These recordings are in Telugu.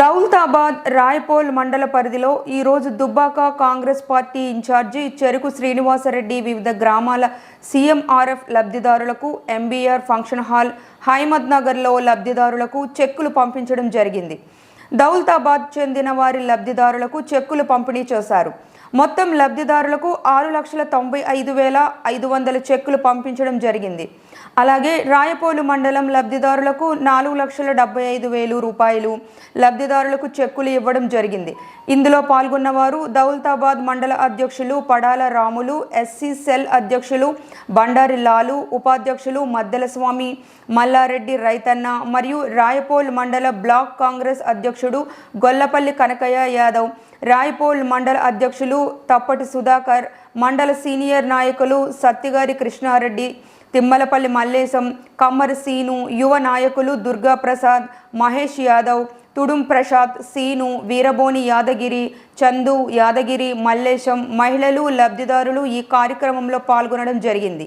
దౌల్తాబాద్ రాయపోల్ మండల పరిధిలో ఈరోజు దుబ్బాక కాంగ్రెస్ పార్టీ ఇన్ఛార్జి చెరుకు శ్రీనివాసరెడ్డి వివిధ గ్రామాల సీఎంఆర్ఎఫ్ లబ్ధిదారులకు ఎంబీఆర్ ఫంక్షన్ హాల్ హైమద్ నగర్లో లబ్ధిదారులకు చెక్కులు పంపించడం జరిగింది. దౌల్తాబాద్ చెందిన వారి లబ్ధిదారులకు చెక్కులు పంపిణీ చేశారు. మొత్తం లబ్ధిదారులకు ఆరు లక్షల తొంభై ఐదు వేల ఐదు వందల చెక్కులు పంపించడం జరిగింది. అలాగే రాయపోలు మండలం లబ్ధిదారులకు నాలుగు లక్షల డెబ్బై ఐదు వేలు రూపాయలు లబ్ధిదారులకు చెక్కులు ఇవ్వడం జరిగింది. ఇందులో పాల్గొన్న వారు దౌలతాబాద్ మండల అధ్యక్షులు పడాల రాములు ఎస్సీ సెల్ అధ్యక్షులు బండారి లాలు ఉపాధ్యక్షులు మద్దెలస్వామి మల్లారెడ్డి రైతన్న మరియు రాయపోల్ మండల బ్లాక్ కాంగ్రెస్ అధ్యక్షుడు గొల్లపల్లి కనకయ్య యాదవ్ రాయపోల్ మండల అధ్యక్షులు తప్పటి సుధాకర్ మండల సీనియర్ నాయకులు సత్తిగారి కృష్ణారెడ్డి తిమ్మలపల్లి మల్లేశం కమ్మరి సీను యువ నాయకులు దుర్గా ప్రసాద్ మహేష్ యాదవ్ తుడుం ప్రసాద్ సీను వీరబోని యాదగిరి చందు యాదగిరి మల్లేశం మహిళలు లబ్ధిదారులు ఈ కార్యక్రమంలో పాల్గొనడం జరిగింది.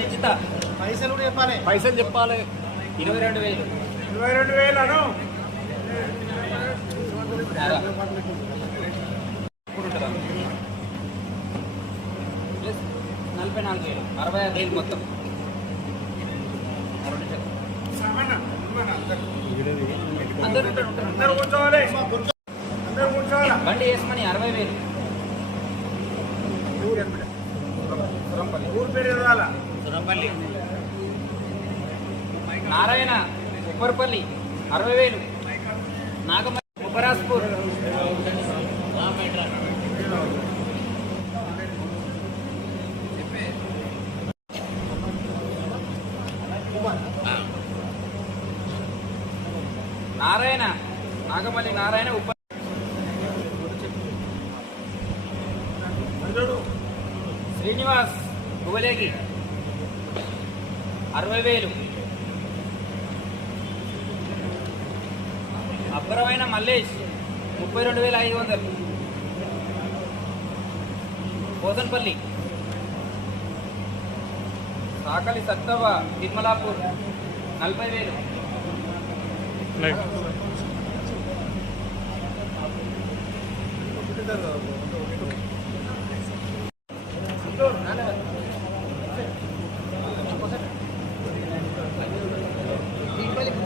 నిశ్చిత పైసలు కూడా చెప్పాలి. పైసలు చెప్పాలి. ఇరవై రెండు వేలు. ఇరవై రెండు వేలు అను నలభై నాలుగు వేలు. అరవై ఆరు వేలు మొత్తం. అందరూ. కూర్చోవాలి. అందరూ కూర్చోవాలి. బండి వేసుమని అరవై వేలు. ఊరు పేరు చదవాలా? నారాయణ ఉప్పర్పల్లి అరవై వేలు. నాగమ ఉపరాజ్పూర్ నారాయణ నాగమల్లి నారాయణ ఉప శ్రీనివాస్ భువలేగి. అరవై వేలు. అబ్బరమైన మల్లేష్ ముప్పై రెండు వేల ఐదు వందలు. పోసన్పల్లి సాకలి సత్తవ తిమ్మలాపూర్ నలభై వేలు. అప్లై చేయలేదు అరవై వేలు అప్లై చేయలేదు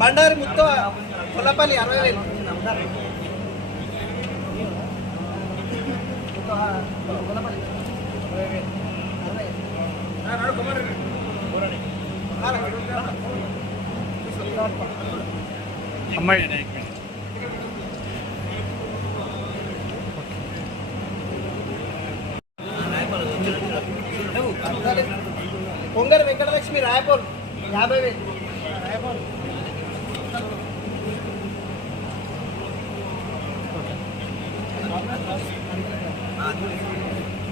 బండారి ముత్త కొల్లపల్లి అరవై వేలు. అమ్మాయి. పొంగల్ వెంకటలక్ష్మి రాయపూర్. యాభై వేలు.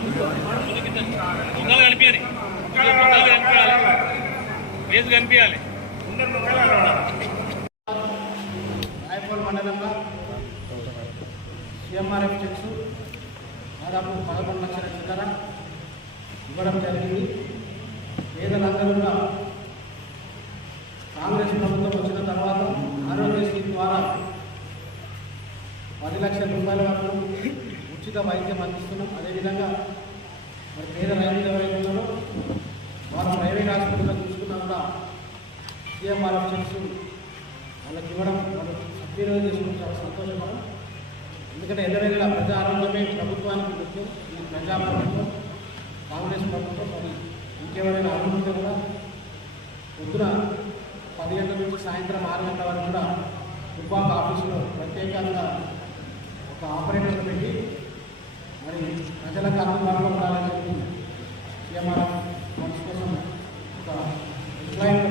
ముఖాలు కనిపించాలి. ముఖాలు కనిపించాలి. కనిపించాలి. ఐపోల్ మండలంలో సిఎంఆర్ఎఫ్ చెక్స్ దాదాపు పదకొండు లక్షల చిల్లర ఇవ్వడం జరిగింది. పేదలందరూ కూడా కాంగ్రెస్ ప్రభుత్వం వచ్చిన తర్వాత ఆరోగ్యశ్రీ ద్వారా పది లక్షల రూపాయల వరకు ఉచిత వైద్యం అందిస్తున్నాం. అదేవిధంగా మరి పేద రైతులు ఎవరైతే ఉన్నారో వారు ప్రైవేట్ హాస్పిటల్లో చూసుకున్నా కూడా సీఎం వాళ్ళ చెక్స్ వాళ్ళకి ఇవ్వడం వాళ్ళు సద్వినియోగం చేసుకుని చాలా సంతోషపడం ఎందుకంటే ఎదురైన ప్రజా ఆరోగ్యమే ప్రభుత్వానికి ముఖ్యం ఈ ప్రజా ప్రభుత్వం కాంగ్రెస్ ప్రభుత్వం మరి ఇంకేమైనా అభివృద్ధి కూడా పొద్దున పది గంటల నుంచి సాయంత్రం ఆరు గంటల వరకు కూడా ఉపాప ఆఫీసులో ప్రత్యేకంగా ఒక ఆపరేటర్ పెట్టి మరి ప్రజలకు అందుబాటులో ఉండాలని చెప్పి సీఎంఆర్ ఫండ్స్ కోసం ఒక ఎంప్లాయీలో